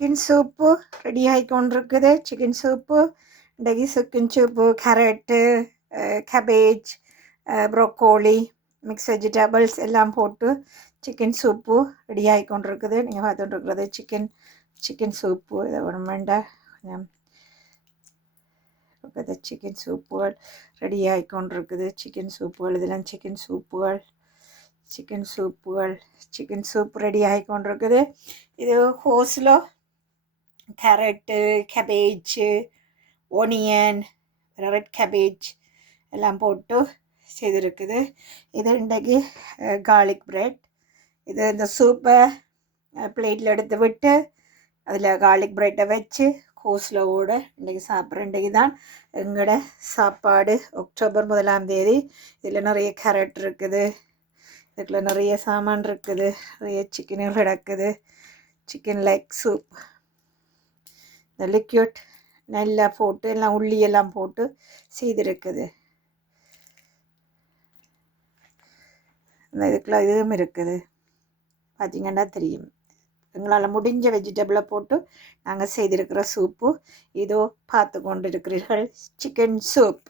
Chicken soup ready ஆகிக்கொண்டிருக்குது. Chicken soup இன்றைக்கி chicken soup carrot cabbage broccoli mix vegetables எல்லாம் போட்டு சிக்கன் சூப்பு ரெடி ஆகிக்கொண்டிருக்குது. நீங்கள் பார்த்துட்டுருக்குறது சிக்கன் சூப்பு. இதை வேணுமெண்டா கொஞ்சம் சிக்கன் சூப்புகள் ரெடி ஆகிக்கொண்டிருக்குது. சிக்கன் சூப்புகள் இதெல்லாம் சிக்கன் சூப்பு ரெடி ஆகிக்கொண்டிருக்குது. இது coleslaw carrot cabbage onion red cabbage எல்லாம் போட்டு செய்திருக்குது. இது இன்றைக்கு கார்லிக் பிரெட். இது இந்த சூப்பை பிளேட்டில் எடுத்து விட்டு அதில் கார்லிக் பிரெட்டை வச்சு கோஸ்லோவோடு இன்றைக்கி சாப்பிட்றேன். இன்றைக்கி தான் எங்களோட சாப்பாடு. அக்டோபர் 1 இதில் நிறைய கேரட் இருக்குது, இதுக்குள்ள நிறைய சாமான் இருக்குது, நிறைய சிக்கன் கிடக்குது. சிக்கன் லெக் சூப் இந்த லிக்யூட் நல்லா போட்டு எல்லாம் உள்ளியெல்லாம் போட்டு செய்திருக்குது. இந்த இதுக்குள்ள இதுவும் இருக்குது, பார்த்திங்கன்னா தெரியும். எங்களால் முடிஞ்ச வெஜிடபிளை போட்டு நாங்கள் செய்திருக்கிற சூப்பு இதோ பார்த்து கொண்டு இருக்கிறீர்கள். Chicken soup.